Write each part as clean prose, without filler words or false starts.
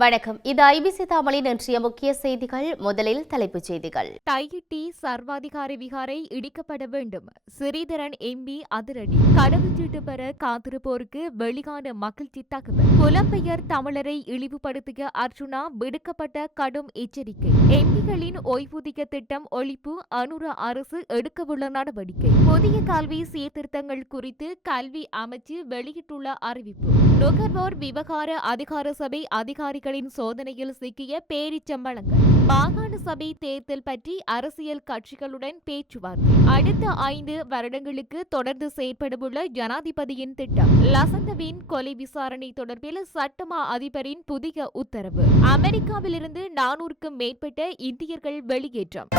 வணக்கம். இது ஐபிசி தமிழின் இன்றைய முக்கிய செய்திகள். முதலில் தலைப்புச் செய்திகள். தையிட்டி சர்வாதிகாரி விகாரை இடிக்கப்பட வேண்டும். ஸ்ரீதரன் எம்பி அதிரடி. கடவுச்சீட்டு பெற காத்திருப்போருக்கு வெளியான மகிழ்ச்சி தகவல். புலம்பெயர் தமிழரை இழிவுபடுத்திய அர்ஜுனா விடுக்கப்பட்ட கடும் எச்சரிக்கை. எம்பிகளின் ஓய்வூதிய திட்டம் ஒழிப்பு அனுர அரசு எடுக்கவுள்ள நடவடிக்கை. புதிய கல்வி சீர்திருத்தங்கள் குறித்து கல்வி அமைச்சு வெளியிட்டுள்ள அறிவிப்பு. நுகர்வோர் விவகார அதிகார சபை அதிகாரிகளின் சோதனையில் சிக்கிய பேரிச்சம்பளங்கள். மாகாண சபை தேர்தல் பற்றி அரசியல் கட்சிகளுடன் பேச்சுவார்த்தை. அடுத்த 5 வருடங்களுக்கு தொடர்ந்து செயற்படவுள்ள ஜனாதிபதியின் திட்டம். லசந்தவின் கொலை விசாரணை தொடர்பில் சட்டமா அதிபரின் புதிய உத்தரவு. அமெரிக்காவிலிருந்து 400க்கும் மேற்பட்ட இந்தியர்கள் வெளியேற்றம்.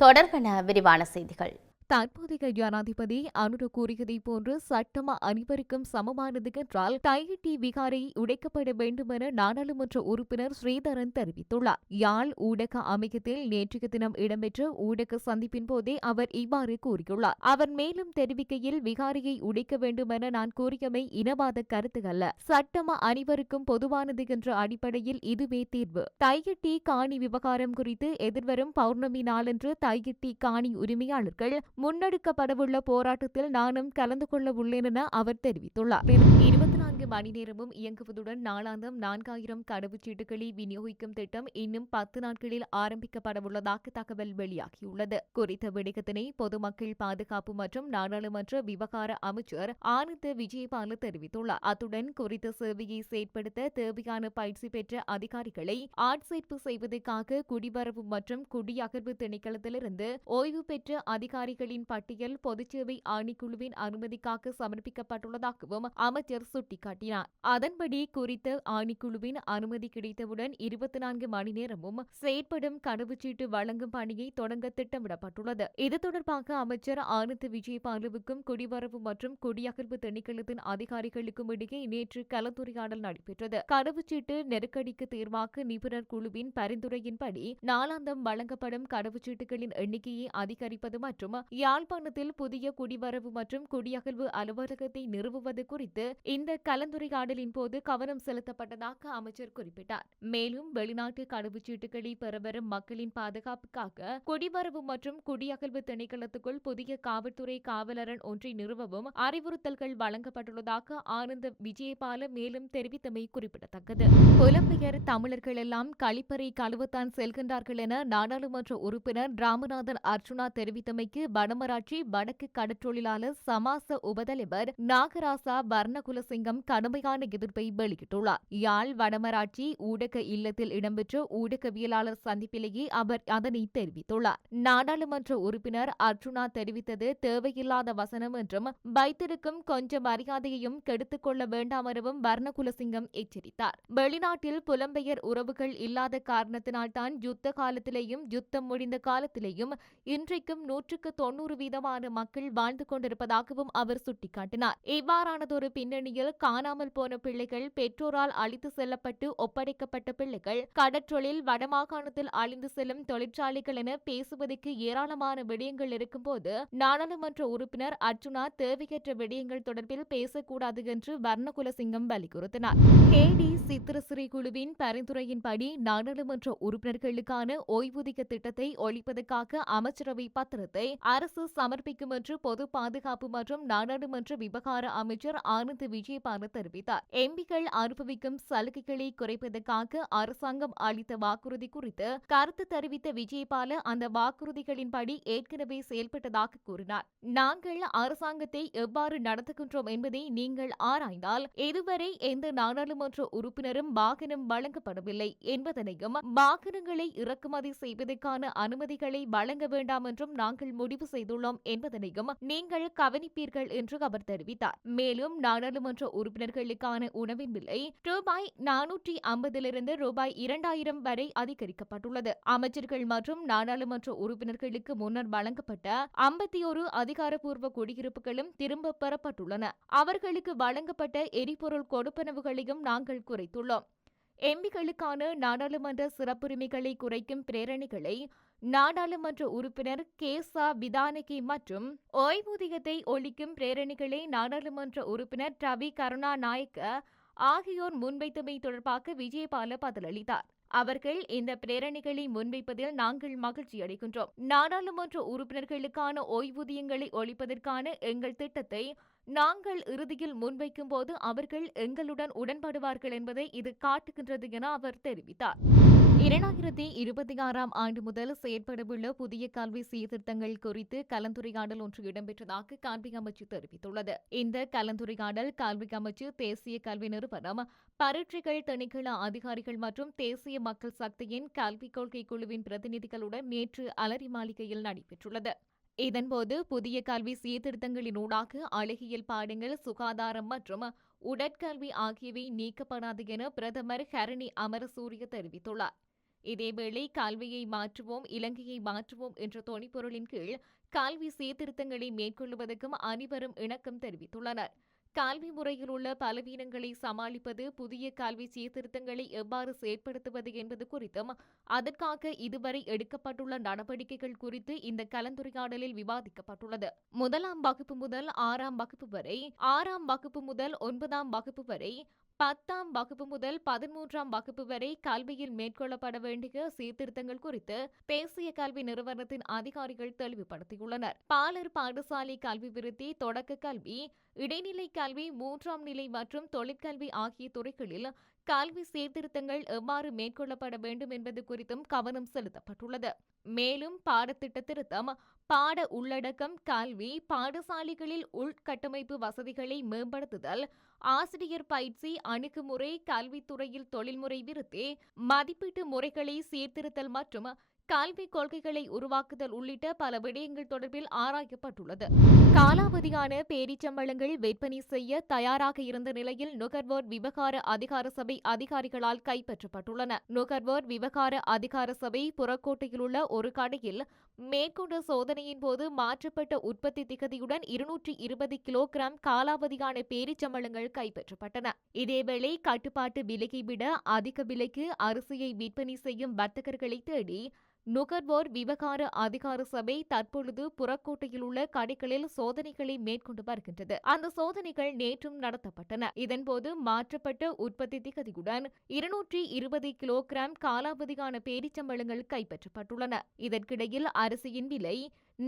தொடர்பான விரிவான செய்திகள். தற்போதைய ஜனாதிபதி அனுர கூறியதை போன்று சட்டம் அனைவருக்கும் சமமானது என்றால் தையிட்டி விகாரை உடைக்கப்பட வேண்டும் என நாடாளுமன்ற உறுப்பினர் ஸ்ரீதரன் தெரிவித்துள்ளார். யாழ் ஊடக அமையத்தில் நேற்றைய தினம் இடம்பெற்ற ஊடக சந்திப்பின் போதே அவர் இவ்வாறு கூறியுள்ளார். அவர் மேலும் தெரிவிக்கையில், விகாரையை உடைக்க வேண்டும் என நான் கூறியமை இனவாத கருத்து அல்ல. சட்டம் அனைவருக்கும் பொதுவானது என்ற அடிப்படையில் இதுவே தீர்வு. தையிட்டி காணி விவகாரம் குறித்து எதிர்வரும் பௌர்ணமி நாளன்று தையிட்டி காணி உரிமையாளர்கள் முன்னெடுக்கப்படவுள்ள போராட்டத்தில் நானும் கலந்து கொள்ள உள்ளேன் என அவர் தெரிவித்துள்ளார். 24 மணி நேரமும் இயங்குவதுடன் நாளாந்தம் 4000 கடவுச்சீட்டுகளை விநியோகிக்கும் திட்டம் இன்னும் 10 நாட்களில் ஆரம்பிக்கப்படவுள்ளதாக தகவல் வெளியாகியுள்ளது. குறித்த விடயத்தினை பொதுமக்கள் பாதுகாப்பு மற்றும் நாடாளுமன்ற விவகார அமைச்சர் ஆனந்த் விஜயபால தெரிவித்துள்ளார். அத்துடன் குறித்த சேவையை செயற்படுத்த தேவையான பயிற்சி பெற்ற அதிகாரிகளை ஆட்சேர்ப்பு செய்வதற்காக குடிவரவு மற்றும் குடியகர்வு திணைக்களத்திலிருந்து ஓய்வு பெற்ற அதிகாரிகளின் பட்டியல் பொதுச்சேவை ஆணைக்குழுவின் அனுமதிக்காக சமர்ப்பிக்கப்பட்டுள்ளதாகவும் அமைச்சர் சுட்டிக்காட்டினார். அதன்படி குறித்த ஆணைக்குழுவின் அனுமதி கிடைத்தவுடன் 24 மணி நேரமும் செயற்படும் கடவுச்சீட்டு வழங்கும் பணியை தொடங்க திட்டமிடப்பட்டுள்ளது. இது தொடர்பாக அமைச்சர் ஆனந்த் விஜயபாலுவுக்கும் குடிவரவு மற்றும் குடியகர்வு திணைக்களத்தின் அதிகாரிகளுக்கும் இடையே நேற்று கலந்துரையாடல் நடைபெற்றது. கடவுச்சீட்டு நெருக்கடிக்கு தீர்வாக நிபுணர் குழுவின் பரிந்துரையின்படி நாளாந்தம் வழங்கப்படும் கடவுச்சீட்டுகளின் எண்ணிக்கையை அதிகரிப்பது மற்றும் யாழ்ப்பாணத்தில் புதிய குடிவரவு மற்றும் குடியகர்வு அலுவலகத்தை நிறுவுவது குறித்து இந்த கலந்துரையாடலின் போது கவனம் செலுத்தப்பட்டதாக அமைச்சர் குறிப்பிட்டார். மேலும் வெளிநாட்டு கடவுச்சீட்டுகளை பெறவரும் மக்களின் பாதுகாப்புக்காக குடிவரவு மற்றும் குடியகர்வு திணைக்களத்துக்குள் புதிய காவல்துறை காவலரண் ஒன்றை நிறுவவும் அறிவுறுத்தல்கள் வழங்கப்பட்டுள்ளதாக ஆனந்த் விஜயபால மேலும் தெரிவித்தமை குறிப்பிடத்தக்கது. புலம்பெயர் தமிழர்கள் எல்லாம் கழிப்பறை கழுவத்தான் செல்கின்றார்கள் என நாடாளுமன்ற உறுப்பினர் ராமநாதன் அர்ஜுனா தெரிவித்தமைக்கு வடமராட்சி வடக்கு கடற்றொழிலாளர் சமாச உபதலைவர் நாகராசா வர்ணகுலசிங்கம் கடுமையான எதிர்ப்பை வெளியிட்டுள்ளார். யாழ் வடமராட்சி ஊடக இல்லத்தில் இடம்பெற்ற ஊடகவியலாளர் சந்திப்பிலேயே அவர் அதனை தெரிவித்துள்ளார். நாடாளுமன்ற உறுப்பினர் அர்ஜுனா தெரிவித்தது தேவையில்லாத வசனம் என்றும் வைத்திருக்கும் கொஞ்சம் மரியாதையையும் கெடுத்துக் கொள்ள வேண்டாம் எனவும் வர்ணகுலசிங்கம் எச்சரித்தார். வெளிநாட்டில் புலம்பெயர் உறவுகள் இல்லாத காரணத்தினால்தான் யுத்த காலத்திலேயும் யுத்தம் முடிந்த காலத்திலேயும் இன்றைக்கும் 190% மக்கள் வாழ்ந்து கொண்டிருப்பதாகவும் அவர் சுட்டிக்காட்டினார். இவ்வாறானதொரு பின்னணியில் காணாமல் போன பிள்ளைகள், பெற்றோரால் அழித்து செல்லப்பட்டு ஒப்படைக்கப்பட்ட பிள்ளைகள், கடற்றொழில், வடமாகாணத்தில் அழிந்து செல்லும் தொழிற்சாலைகள் என பேசுவதற்கு ஏராளமான விடயங்கள் இருக்கும்போது நாடாளுமன்ற உறுப்பினர் அர்ஜுனா தேவையற்ற விடயங்கள் தொடர்பில் பேசக்கூடாது என்று வர்ணகுலசிங்கம் வலியுறுத்தினார். கேடி சித்திரசிறி குழுவின் பரிந்துரையின்படி நாடாளுமன்ற உறுப்பினர்களுக்கான ஓய்வூதிய திட்டத்தை ஒழிப்பதற்காக அமைச்சரவை பத்திரத்தை அரசு சமர்ப்பிக்கும் என்று பொது பாதுகாப்பு மற்றும் நாடாளுமன்ற விவகார அமைச்சர் ஆனந்த் விஜயபால தெரிவித்தார். எம்பிக்கள் அனுபவிக்கும் சலுகைகளை குறைப்பதற்காக அரசாங்கம் அளித்த வாக்குறுதி குறித்து கருத்து தெரிவித்த விஜயபால அந்த வாக்குறுதிகளின்படி ஏற்கனவே செயல்பட்டதாக கூறினார். நாங்கள் அரசாங்கத்தை எவ்வாறு நடத்துகின்றோம் என்பதை நீங்கள் ஆராய்ந்தால் இதுவரை எந்த நாடாளுமன்ற உறுப்பினரும் வாகனம் வழங்கப்படவில்லை என்பதனையும், வாகனங்களை இறக்குமதி செய்வதற்கான அனுமதிகளை வழங்க வேண்டாம் என்றும் நாங்கள் முடிவு செய்துள்ளோம் என்பதனையும் நீங்கள் கவனிப்பீர்கள் என்று அவர் தெரிவித்தார். மேலும் நாடாளுமன்ற உறுப்பினர்களுக்கான உணவின் விலை ரூபாய் 450 ரூபாய் 2000 வரை அதிகரிக்கப்பட்டுள்ளது. அமைச்சர்கள் மற்றும் நாடாளுமன்ற உறுப்பினர்களுக்கு முன்னர் வழங்கப்பட்ட 51 அதிகாரப்பூர்வ குடியிருப்புகளும் திரும்ப பெறப்பட்டுள்ளன. அவர்களுக்கு வழங்கப்பட்ட எரிபொருள் கொடுப்பனவுகளையும் நாங்கள் குறைத்துள்ளோம். எம்பிக்களுக்கான நாடாளுமன்ற சிறப்புரிமைகளை குறைக்கும் பிரேரணைகளை நாடாளுமன்ற உறுப்பினர் கேசா விதானகி மற்றும் ஓய்வூதியத்தை ஒழிக்கும் பிரேரணிகளை நாடாளுமன்ற உறுப்பினர் ரவி கருணாநாயக்க ஆகியோர் முன்வைத்தமை தொடர்பாக விஜயபால பதிலளித்தார். அவர்கள் இந்த பிரேரணிகளை முன்வைப்பதில் நாங்கள் மகிழ்ச்சி அடைகின்றோம். நாடாளுமன்ற உறுப்பினர்களுக்கான ஓய்வூதியங்களை ஒழிப்பதற்கான எங்கள் திட்டத்தை நாங்கள் இறுதியில் முன்வைக்கும் போது அவர்கள் எங்களுடன் உடன்படுவார்கள் என்பதை இது காட்டுகின்றது என அவர் தெரிவித்தார். 2026ஆம் ஆண்டு முதல் செயற்படவுள்ள புதிய கல்வி சீர்திருத்தங்கள் குறித்து கலந்துரையாடல் ஒன்று இடம்பெற்றதாக கல்வி அமைச்சு தெரிவித்துள்ளது. இந்த கலந்துரையாடல் கல்வி அமைச்சு, தேசிய கல்வி நிறுவனம், பரீட்சைகள் திணைக்கள அதிகாரிகள் மற்றும் தேசிய மக்கள் சக்தியின் கல்விக் கொள்கை குழுவின் பிரதிநிதிகளுடன் நேற்று அலரி மாளிகையில் நடைபெற்றுள்ளது. இதன்போது புதிய கல்வி சீர்திருத்தங்களினூடாக அழகியல் பாடங்கள், சுகாதாரம் மற்றும் உடற்கல்வி ஆகியவை நீக்கப்படாது என பிரதமர் ஹரணி அமரசூரிய தெரிவித்துள்ளார். இதேவேளை கல்வியை மாற்றுவோம், இலங்கையை மாற்றுவோம் என்ற தொனிப்பொருளின் கீழ் கல்வி சீர்திருத்தங்களை மேற்கொள்வதற்கும் அனைவரும் இணக்கம் தெரிவித்துள்ளனர். கல்வி முறையில் உள்ள பலவீனங்களை சமாளிப்பது, புதிய கல்வி சீர்திருத்தங்களை எவ்வாறு செயற்படுத்துவது என்பது குறித்தும் அதற்காக இதுவரை எடுக்கப்பட்டுள்ள நடவடிக்கைகள் குறித்து இந்த கலந்துரையாடலில் விவாதிக்கப்பட்டுள்ளது. 1ஆம் வகுப்பு முதல் 6ஆம் வகுப்பு வரை, 6ஆம் வகுப்பு முதல் 9ஆம் வகுப்பு வரை, 10ஆம் வகுப்பு முதல் 13ஆம் வகுப்பு வரை கல்வியில் மேற்கொள்ளப்பட வேண்டிய சீர்திருத்தங்கள் குறித்து தேசிய கல்வி நிறுவனத்தின் அதிகாரிகள் தெளிவுபடுத்தியுள்ளனர். பாலர் பாடசாலை கல்வி விருத்தி, தொடக்க கல்வி, இடைநிலை கல்வி, 3ஆம் நிலை மற்றும் தொழிற்கல்வி ஆகிய துறைகளில் கல்வி சீர்திருத்தங்கள் எவ்வாறு மேற்கொள்ளப்பட வேண்டும் என்பது குறித்தும் கவனம் செலுத்தப்பட்டுள்ளது. மேலும் பாடத்திட்ட திருத்தம், பாட உள்ளடக்கம், கல்வி, பாடசாலைகளில் உள்கட்டமைப்பு வசதிகளை மேம்படுத்துதல், ஆசிரியர் பயிற்சி, அணுகுமுறை, கல்வித்துறையில் தொழில்முறை விருத்தி, மதிப்பீட்டு முறைகளை சீர்திருத்தல் மற்றும் கல்விக் கொள்கைகளை உருவாக்குதல் உள்ளிட்ட பல விடயங்கள் தொடர்பில் ஆராயப்பட்டுள்ளது. காலாவதியான பேரிச்சம்பளங்கள் விற்பனை செய்ய தயாராக இருந்த நிலையில் நுகர்வோர் விவகார அதிகார சபை அதிகாரிகளால் கைப்பற்றப்பட்டுள்ளன. நுகர்வோர் விவகார அதிகார சபை புறக்கோட்டையில் உள்ள ஒரு கடையில் மேற்கொண்ட சோதனையின் போது மாற்றப்பட்ட உற்பத்தி திகதியுடன் 220 கிலோகிராம் காலாவதியான பேரிச்சம்பளங்கள் கைப்பற்றப்பட்டன. இதேவேளை கட்டுப்பாட்டு விலையை விட அதிக விலைக்கு அரிசியை விற்பனை செய்யும் வர்த்தகர்களை தேடி நுகர்வோர் விவகார அதிகார சபை தற்பொழுது புறக்கோட்டையில் உள்ள கடைகளில் சோதனைகளை மேற்கொண்டு வருகின்றது. அந்த சோதனைகள் நேற்றும் நடத்தப்பட்டன. இதன்போது மாற்றப்பட்ட உற்பத்தி திகதியுடன் 220 கிலோகிராம் காலாவதியான பேரிச்சம்பளங்கள் கைப்பற்றப்பட்டுள்ளன. இதற்கிடையில் அரிசியின் விலை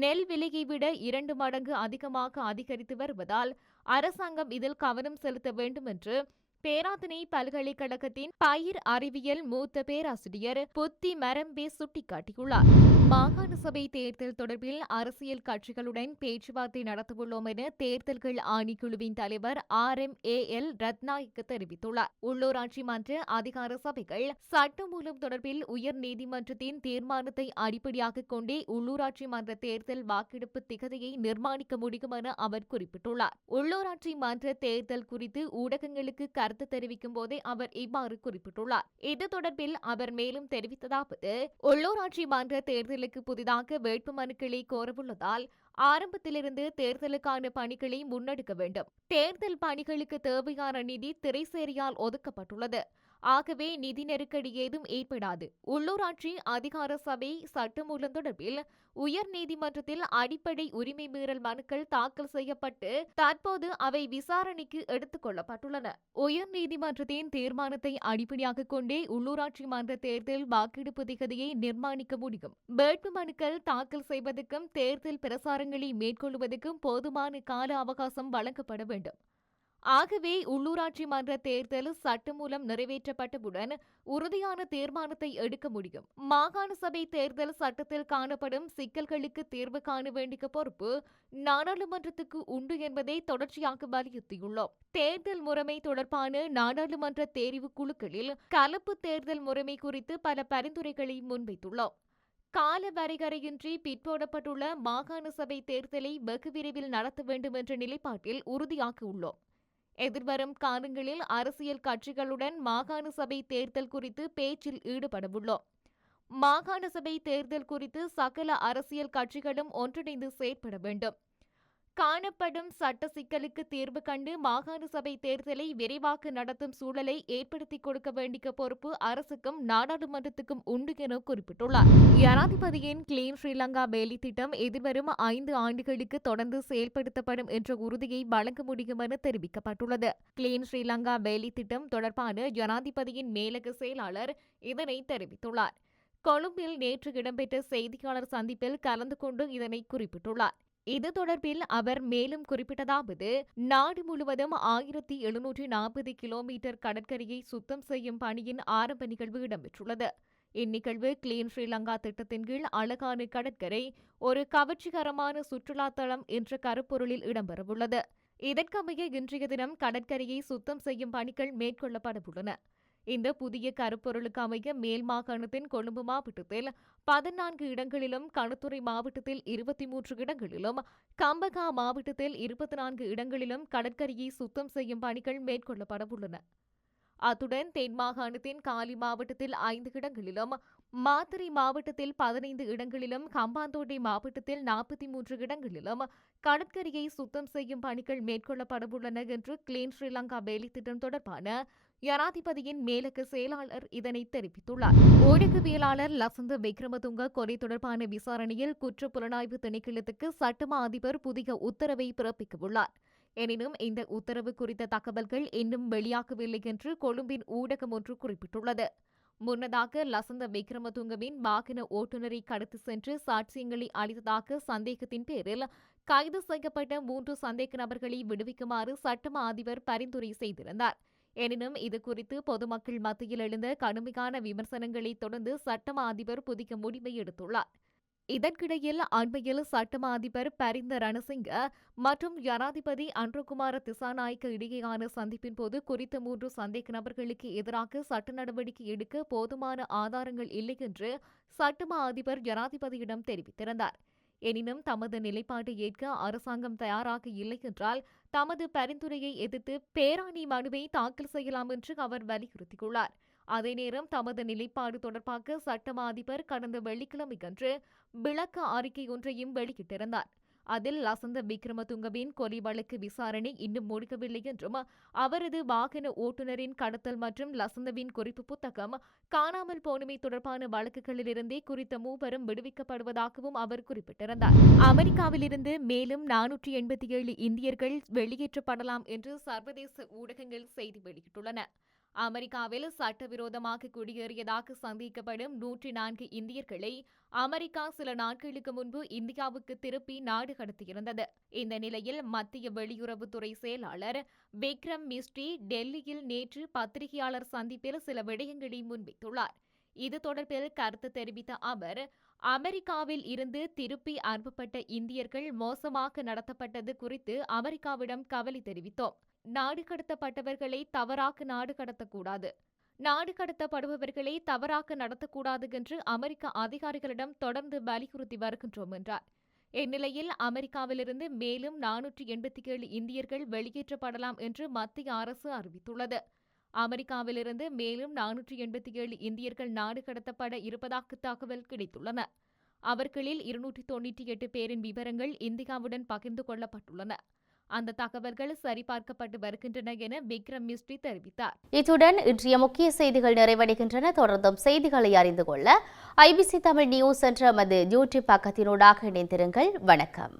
நெல் விலையை விட 2 மடங்கு அதிகமாக அதிகரித்து வருவதால் அரசாங்கம் இதில் கவனம் செலுத்த வேண்டும் என்று பேராதனை பல்கலைக்கழகத்தின் பயிர் அறிவியல் மூத்த பேராசிரியர் புத்தி மரம்பே சுட்டிக்காட்டியுள்ளார். மாகாண சபை தேர்தல் தொடர்பில் அரசியல் கட்சிகளுடன் பேச்சுவார்த்தை நடத்தவுள்ளோம் என தேர்தல்கள் ஆணைக்குழுவின் தலைவர் RMAL ரத்நாயக்க தெரிவித்துள்ளார். உள்ளூராட்சி மன்ற அதிகார சபைகள் சட்டமூலம் தொடர்பில் உயர் நீதிமன்றத்தின் தீர்மானத்தை அடிப்படையாக கொண்டே உள்ளூராட்சி மன்ற தேர்தல் வாக்கெடுப்பு திகதியை நிர்மாணிக்க முடியும் என அவர் குறிப்பிட்டுள்ளார். உள்ளூராட்சி மன்ற தேர்தல் குறித்து ஊடகங்களுக்கு கருத்து தெரிவிக்கும் போதே அவர் இவ்வாறு குறிப்பிட்டுள்ளார். இது தொடர்பில் அவர் மேலும் தெரிவித்ததாவது, உள்ளூராட்சி மன்ற தேர்தலுக்கு புதிதாக வேட்புமனுக்களை கோரவுள்ளதால் ஆரம்பத்திலிருந்து தேர்தலுக்கான பணிகளை முன்னெடுக்க வேண்டும். தேர்தல் பணிகளுக்கு தேவையான நிதி திரைசேரியால் ஒதுக்கப்பட்டுள்ளது. ஆகவே நிதி நெருக்கடி ஏதும் ஏற்படாது. உள்ளூராட்சி அதிகார சபை சட்டமூலம் தொடர்பில் உயர் நீதிமன்றத்தில் அடிப்படை உரிமை மீறல் மனுக்கள் தாக்கல் செய்யப்பட்டு தற்போது அவை விசாரணைக்கு எடுத்துக் கொள்ளப்பட்டுள்ளன. உயர் நீதிமன்றத்தின் தீர்மானத்தை அடிப்படையாக கொண்டே உள்ளூராட்சி மன்ற தேர்தல் வாக்கெடுப்பு திகதியை நிர்மாணிக்க முடியும். வேட்பு மனுக்கள் தாக்கல் செய்வதற்கும் தேர்தல் பிரசாரங்களை மேற்கொள்வதற்கும் போதுமான கால அவகாசம் வழங்கப்பட வேண்டும். ஆகவே உள்ளூராட்சி மன்ற தேர்தல் சட்டமூலம் நிறைவேற்றப்பட்டவுடன் உறுதியான தீர்மானத்தை எடுக்க முடியும். மாகாண சபை தேர்தல் சட்டத்தில் காணப்படும் சிக்கல்களுக்கு தீர்வு காண வேண்டிய பொறுப்பு நாடாளுமன்றத்துக்கு உண்டு என்பதை தொடர்ச்சியாக வலியுறுத்தியுள்ளோம். தேர்தல் முறைமை தொடர்பான நாடாளுமன்ற தெரிவு குழுக்களில் கலப்பு தேர்தல் முறைமை குறித்து பல பரிந்துரைகளை முன்வைத்துள்ளோம். கால வரையறையின்றி பிற்போடப்பட்டுள்ள மாகாண சபை தேர்தலை வெகு விரைவில் நடத்த வேண்டும் என்ற நிலைப்பாட்டில் உறுதியாக உள்ளோம். எதிர்வரும் காலங்களில் அரசியல் கட்சிகளுடன் மாகாண சபை தேர்தல் குறித்து பேச்சில் ஈடுபடவுள்ளோம். மாகாண சபை தேர்தல் குறித்து சகல அரசியல் கட்சிகளும் ஒன்றிணைந்து செயற்பட வேண்டும். காணப்படும் சட்ட சிக்கலுக்கு தீர்வு கண்டு மாகாண சபை தேர்தலை விரைவாக நடத்தும் சூழலை ஏற்படுத்திக் கொடுக்க வேண்டிய பொறுப்பு அரசுக்கும் நாடாளுமன்றத்துக்கும் உண்டு என குறிப்பிட்டுள்ளார். ஜனாதிபதியின் கிளீன் ஸ்ரீலங்கா வேலை திட்டம் எதிர்வரும் 5 ஆண்டுகளுக்கு தொடர்ந்து செயல்படுத்தப்படும் என்ற உறுதியை வழங்க முடியும் என தெரிவிக்கப்பட்டுள்ளது. கிளீன் ஸ்ரீலங்கா வேலை திட்டம் தொடர்பான ஜனாதிபதியின் மேலக செயலாளர் இதனை தெரிவித்துள்ளார். கொழும்பில் நேற்று இடம்பெற்ற செய்தியாளர் சந்திப்பில் கலந்து கொண்டு இதனை குறிப்பிட்டுள்ளார். இது தொடர்பில் அவர் மேலும் குறிப்பிட்டதாவது, நாடு முழுவதும் 1740 கிலோமீட்டர் கடற்கரையை சுத்தம் செய்யும் பணியின் ஆரம்ப நிகழ்வு இடம்பெற்றுள்ளது. இந்நிகழ்வு கிளீன் ஸ்ரீலங்கா திட்டத்தின் கீழ் அழகான கடற்கரை ஒரு கவர்ச்சிகரமான சுற்றுலா தளம் என்ற கருப்பொருளில் இடம்பெறவுள்ளது. இதற்கமைய இன்றைய தினம் கடற்கரையை சுத்தம் செய்யும் பணிகள் மேற்கொள்ளப்படவுள்ளன. இந்த புதிய கருப்பொருளுக்கு அமைய மேல் மாகாணத்தின் கொழும்பு மாவட்டத்தில் 14 இடங்களிலும், களுத்துறை மாவட்டத்தில் 23 இடங்களிலும், கம்பகா மாவட்டத்தில் 24 இடங்களிலும் கடற்கரையை சுத்தம் செய்யும் பணிகள் மேற்கொள்ளப்படவுள்ளன. அத்துடன் தென் மாகாணத்தின் காலி மாவட்டத்தில் 5 இடங்களிலும், மாத்தறை மாவட்டத்தில் 15 இடங்களிலும், ஹம்பாந்தோட்டை மாவட்டத்தில் 43 இடங்களிலும் கடற்கரையை சுத்தம் செய்யும் பணிகள் மேற்கொள்ளப்படவுள்ளன என்று கிளீன் ஸ்ரீலங்கா வேலை திட்டம் தொடர்பான ஜனாதிபதியின் மேலக செயலாளர் இதனை தெரிவித்துள்ளார். ஊடகவியலாளர் லசந்த விக்ரமதுங்க கொலை தொடர்பான விசாரணையில் குற்ற புலனாய்வு திணைக்களத்துக்கு சட்டமா அதிபர் புதிய உத்தரவை பிறப்பிக்கவுள்ளார். எனினும் இந்த உத்தரவு குறித்த தகவல்கள் இன்னும் வெளியாகவில்லை என்று கொழும்பின் ஊடகம் ஒன்று குறிப்பிட்டுள்ளது. முன்னதாக லசந்த விக்ரமதுங்கவின் வாகன ஓட்டுநரை கடத்தி சென்று சாட்சியங்களை அளித்ததாக சந்தேகத்தின் பேரில் கைது செய்யப்பட்ட 3 சந்தேக நபர்களை விடுவிக்குமாறு சட்டமா அதிபர் பரிந்துரை செய்திருந்தார். எனினும் இதுகுறித்து பொதுமக்கள் மத்தியில் எழுந்த கடுமையான விமர்சனங்களை தொடர்ந்து சட்டமா அதிபர் புதிய முடிவை எடுத்துள்ளார். இதற்கிடையில் அண்மையில் சட்டமா அதிபர் பரிந்த ரணசிங்க மற்றும் ஜனாதிபதி அன்ருகுமார திசாநாயக்க இடையேயான சந்திப்பின் போது குறித்த 3 சந்தேக நபர்களுக்கு எதிராக சட்ட நடவடிக்கை எடுக்க போதுமான ஆதாரங்கள் இல்லை என்று சட்டமா அதிபர் ஜனாதிபதியிடம் தெரிவித்திருந்தார். எனினும் தமது நிலைப்பாட்டை ஏற்க அரசாங்கம் தயாராக இல்லை என்றால் தமது பரிந்துரையை எதிர்த்து பேராணி மனுவை தாக்கல் செய்யலாம் என்று அவர் வலியுறுத்தியுள்ளார். அதே நேரம் தமது நிலைப்பாடு தொடர்பாக சட்டமா அதிபர் கடந்த வெள்ளிக்கிழமையன்று விளக்க அறிக்கை ஒன்றையும் வெளியிட்டிருந்தார். அதில் லசந்த விக்ரமதுங்கவின் கொலை வழக்கு விசாரணை இன்னும் முடிக்கவில்லை என்றும், அவரது வாகன ஓட்டுநரின் கடத்தல் மற்றும் லசந்தவின் குறிப்பு புத்தகம் காணாமல் போனமை தொடர்பான வழக்குகளிலிருந்தே குறித்த மூவரும் விடுவிக்கப்படுவதாகவும் அவர் குறிப்பிட்டிருந்தார். அமெரிக்காவிலிருந்து மேலும் 487 இந்தியர்கள் வெளியேற்றப்படலாம் என்று சர்வதேச ஊடகங்கள் செய்தி வெளியிட்டுள்ளன. அமெரிக்காவில் சட்டவிரோதமாக குடியேறியதாக சந்தேகிக்கப்படும் 104 இந்தியர்களை அமெரிக்கா சில நாட்களுக்கு முன்பு இந்தியாவுக்கு திருப்பி நாடு கடத்தியிருந்தது. இந்த நிலையில் மத்திய வெளியுறவுத்துறை செயலாளர் விக்ரம் மிஸ்ரி டெல்லியில் நேற்று பத்திரிகையாளர் சந்திப்பில் சில விடயங்களை முன்வைத்துள்ளார். இது தொடர்பில் கருத்து தெரிவித்த அவர், அமெரிக்காவில் இருந்து திருப்பி அனுப்பப்பட்ட இந்தியர்கள் மோசமாக நடத்தப்பட்டது குறித்து அமெரிக்காவிடம் கவலை தெரிவித்தோம். நாடு கடத்தப்பட்டவர்களை தவறாக நாடு கடத்தக்கூடாது, நாடு கடத்தப்படுபவர்களை தவறாக நடத்தக்கூடாது என்று அமெரிக்க அதிகாரிகளிடம் தொடர்ந்து வலியுறுத்தி வருகின்றோம் என்றார். இந்நிலையில் அமெரிக்காவிலிருந்து மேலும் 487 இந்தியர்கள் வெளியேற்றப்படலாம் என்று மத்திய அரசு அறிவித்துள்ளது. அமெரிக்காவிலிருந்து மேலும் 487 இந்தியர்கள் நாடு கடத்தப்பட இருப்பதாக தகவல் கிடைத்துள்ளன. அவர்களில் 298 பேரின் விவரங்கள் இந்தியாவுடன் பகிர்ந்து கொள்ளப்பட்டுள்ளன. அந்த தகவல்கள் சரிபார்க்கப்பட்டு வருகின்றன என விக்ரம் மிஸ்ரி தெரிவித்தார். இத்துடன் இன்றைய முக்கிய செய்திகள் நிறைவடைகின்றன. தொடர்ந்தும் செய்திகளை அறிந்து கொள்ள IBC தமிழ் நியூஸ் என்ற எமது யூடியூப் பக்கத்தினூடாக இணைந்திருங்கள். வணக்கம்.